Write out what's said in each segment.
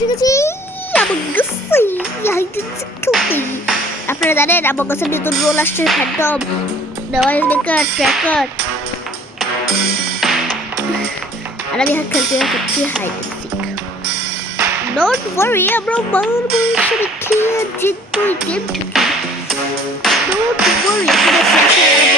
ঠিক আছে আপনারা জানেন আমার কাছে নতুন রোল আসছে ফ্যান্টম নয়েজ মেকার ট্র্যাকার আর আমি খেলতে করছি hide and seek don't worry আমরা বারবার সবাই খেয়ে জিতবো এই গেমটাকে ডোন্ট ওয়ারি কোনো টেনশন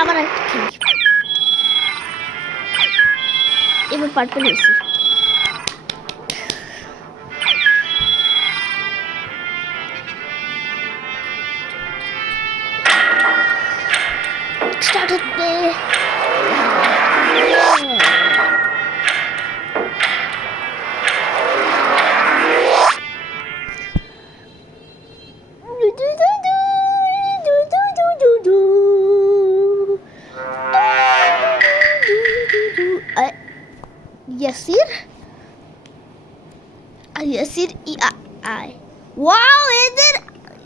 আবার একটা খেলি এবার পার্পল হয়েছি স্টার্ট হতে ইয়াসির আই ওয়াও এদের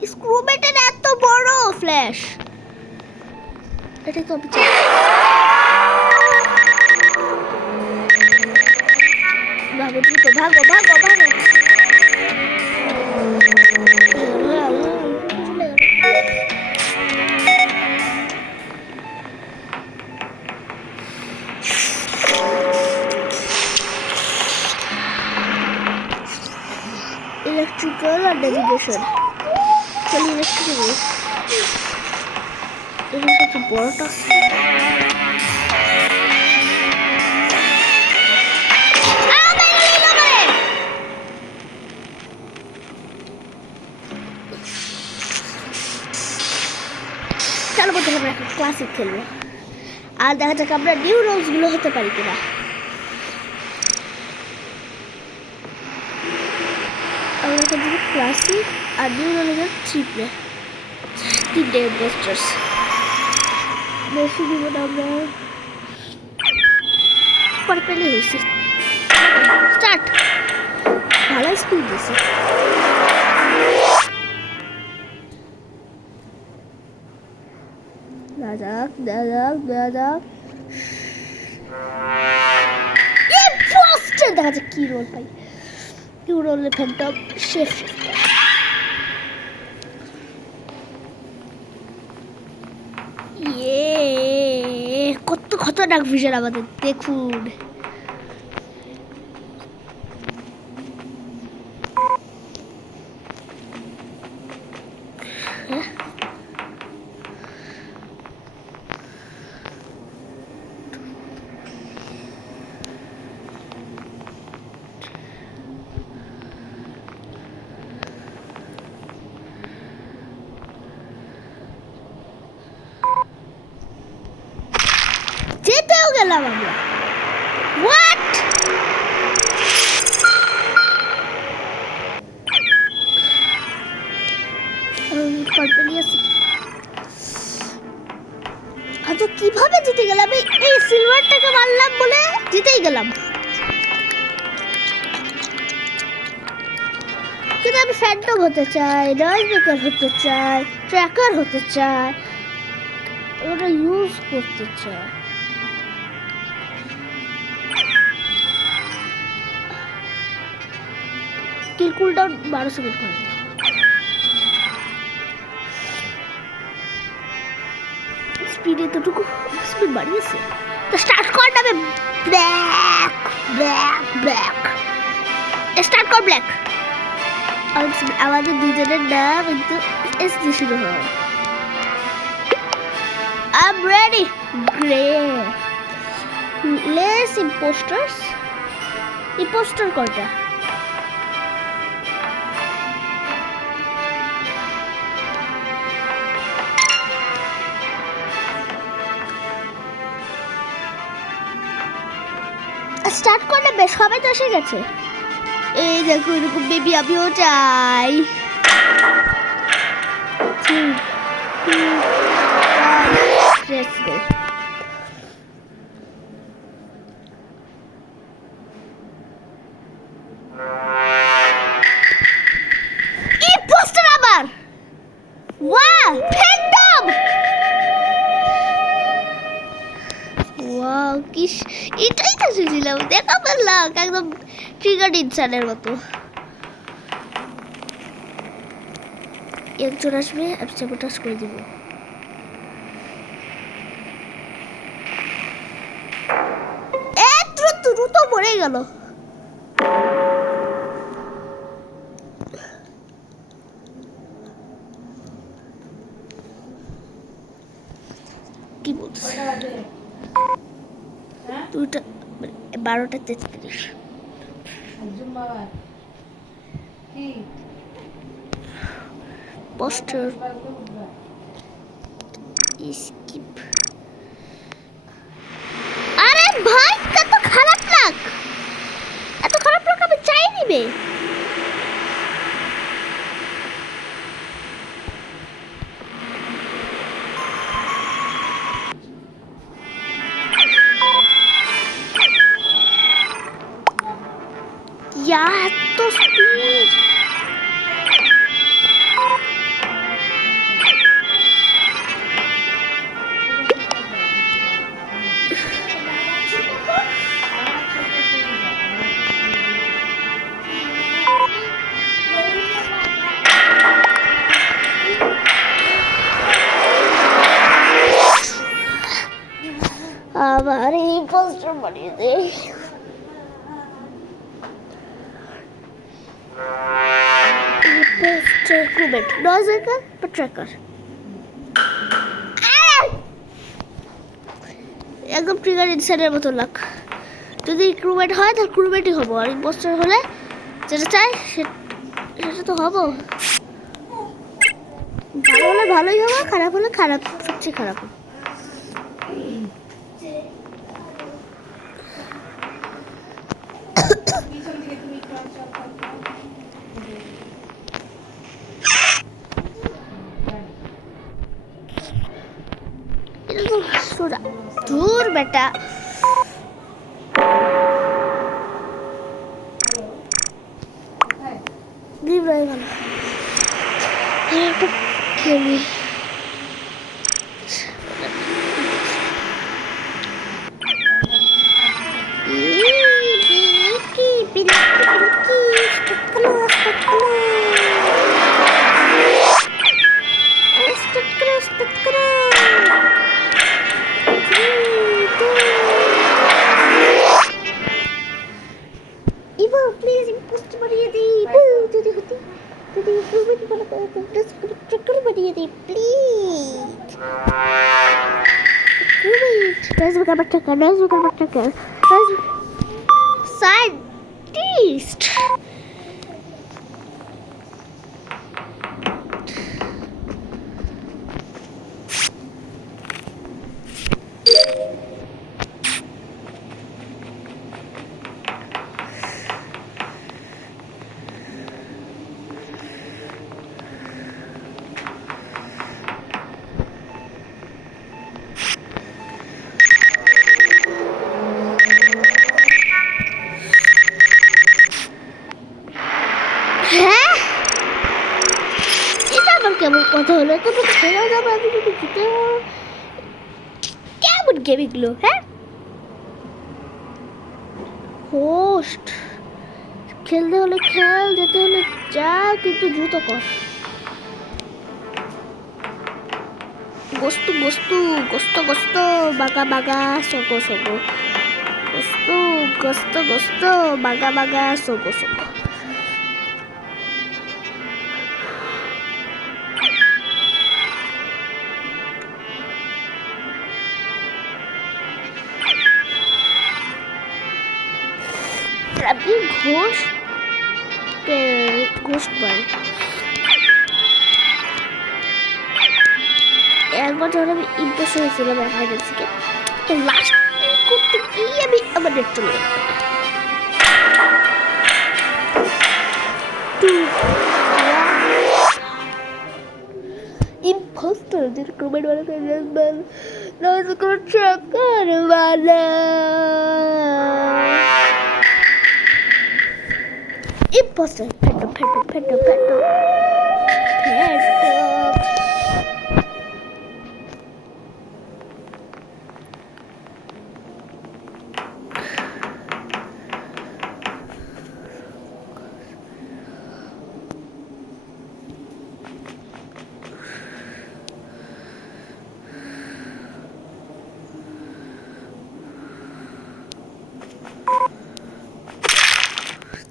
স্ক্রুমেটের এত বড় ফ্ল্যাশ এটা তো আমি ভাগো দ্রুত ভাগো ভাগো ভাগো ইলেকট্রিক্যাল আর নেভিগেশন চলি ইলেকট্রিক্যাল এটা সবচেয়ে বড়টা চলো বলতে আমরা একটা ক্লাসিক খেলবো আর দেখা যাক আমরা নিউ রোলস গুলো হতে পারি কিনা আমরা খেলবো ক্লাসিক আর নিউ রোলের ট্রিপলে তিনটে ইনভেস্টার্স বেশি দিব না আমরা পারপেলে হয়েছি স্টার্ট ভালো স্পিড দিয়েছে দাদাক দাদাক দাদাক ফাস্ট দেখা যাচ্ছে কি রোল পাই কি রোলে ফ্যান্টম শেফ খতরনাক ভিশন আমাদের, দেখুন। যেতেও গেলাম আমরা। হোয়াট? আচ্ছা কিভাবে জিতে গেলাম? এই সিলভারটাকে মারলাম বলে জিতেই গেলাম। কিন্তু আমি ফ্যান্টম হতে চাই, নয়েজ মেকার হতে চাই, ট্র্যাকার হতে চাই, ওটা ইউজ করতে চাই। কিল কুলডাউন 12 সেকেন্ড করে। স্পিড এতটুকু স্পিড বাড়িয়েছে তো স্টার্ট কর না। ব্ল্যাক ব্ল্যাক ব্ল্যাক স্টার্ট কর ব্ল্যাক। আমাদের দুজনের নাম কিন্তু এস দিয়ে শুরু হয়। I'm ready. Great. Less imposters. Imposter কয়টা? স্টার্ট করলে বেশ, সবাই তো এসে গেছে। এই দেখো এরকম বেবি আমিও চাই। Let's go. Imposter আবার। Wow, Phantom. Wow, কিস এটাই তো ছিলাম। দেখা পেলাম একদম ট্রিগার্ড ইনসানের মতো। একজন আসবে, আমি সাবোটাজ করে দিব। দ্রুত মরে গেল। কি বলছিস? 12:33। Poster skip. আরে ভাই কত খারাপ লাগ, এত খারাপ লাগ আমি চাই নিবে। এত স্পিড। আবার এই পোস্টার বানিয়ে দে। Crewmate, noise maker, but tracker. একদম ট্রিগার ইনসাইডের মতো লাগ। যদি ক্রুমেট হয় তাহলে ক্রুমেটই হবো, আর ইম্পোস্টার হলে যেটা চাই সেটা তো হবো। ভালো হলে ভালোই হবে, খারাপ হলে খারাপ, সবচেয়ে খারাপ। দূর বেটা, খেলি। ট্রাকার বানিয়ে দে প্লিজ। নাজমুল আমার টাকা, নাজমুল আমার টাকা, সায়েন্টিস্ট। হ্যাঁ, এটা আবার কেমন কথা হলো? তো ছেড়ে যাবো, আমি যদি জিতে কেমন গেম এগুলো? হ্যাঁ, হোস্ট খেলতে হলে খেল, যেতে হলে যা, কিন্তু দ্রুত কর। গোস্তু গোস্তু গোস্ত গোস্ত বাগা বাগা সগো সগো, গোস্তু গোস্ত গোস্ত বাগা বাগা সগো সগো। আমি ঘোষ পাই একবার যখন আমি ইমপ্রেস হয়েছিলাম হাইড অ্যান্ড সিকে, তো লাস্ট করতে গিয়ে আমি আমার নেট চলে গেল। ইম্পোস্টারদের কমেন্ট বানাতে জানবেন, নয়তো কোনো ট্রাকার বানা। Imposter, pedo, pedo, pedo, pedo, pedo.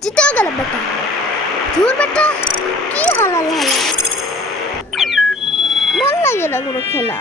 জিতেও গেল বেটা, ধুর বেটা, কি হালাল হালা, ভাল লাগে না কোনো খেলা।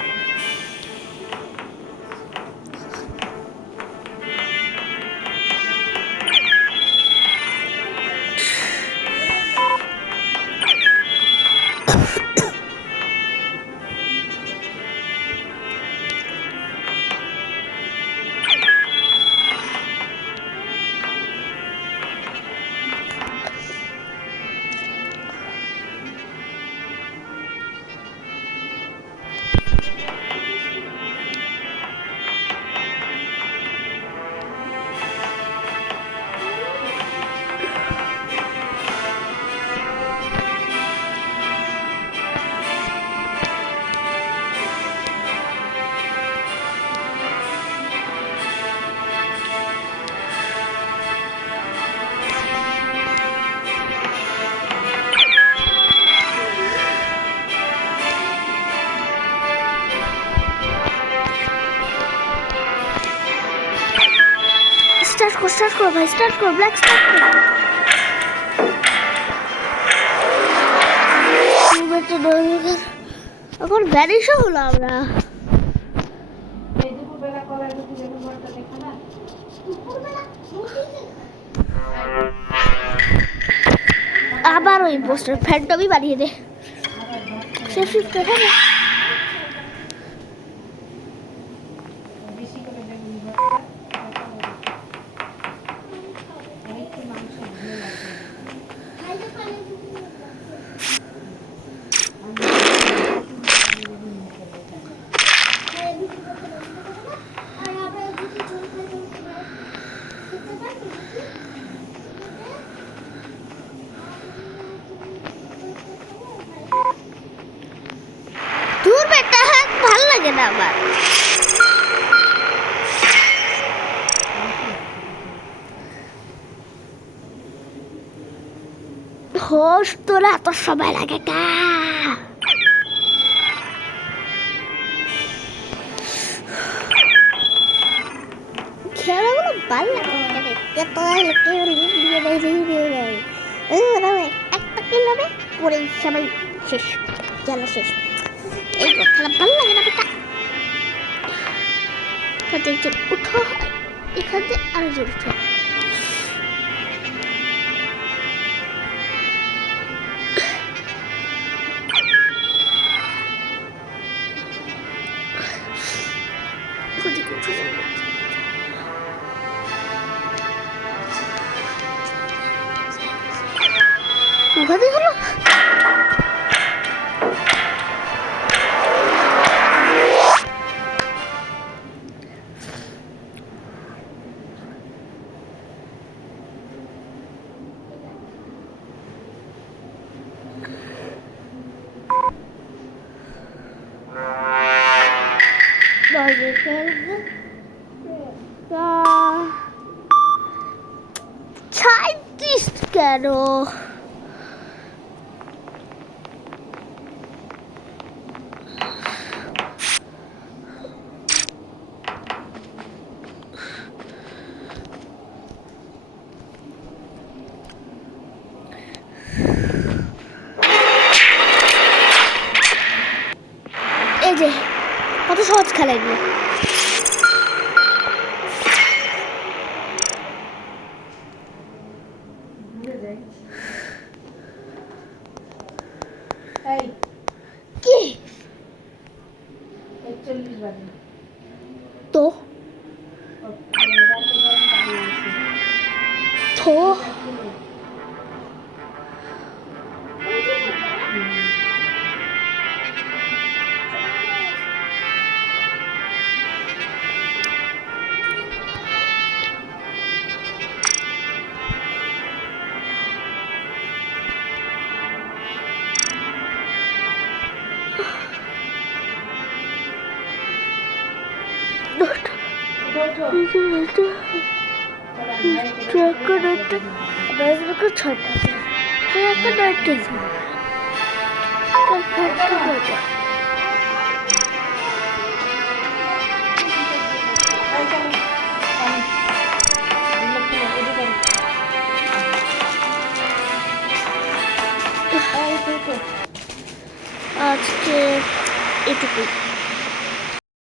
স্টার্ট করো ভাই, স্টার্ট করো, ব্ল্যাক স্টার্ট করো। এখন ভ্যানিশও হলো আমরা। আবার ওই পোস্টার ফ্যান্টমই বানিয়ে দে। সেফ শিফট হ্যাঁ, দূর বেটা, ভাল লাগে না আমার। হোস তোরা এত সময় লাগে কা? খেলাগুলো ভাল লাগে এত একটা কিল হবে পরে সবাই শেষ, খেলা শেষ। এই তো খেলা ভালো লাগে না বেটা। এখানে একজন উঠো, এখানে আরেকজন উঠো। ওদিকে উঠে যাবে। ওখানে হলো ছাইত্রিশ কেন? এই যে কত সহজ খেলা এগুলো। কি তো তো আজকে এটুকুই।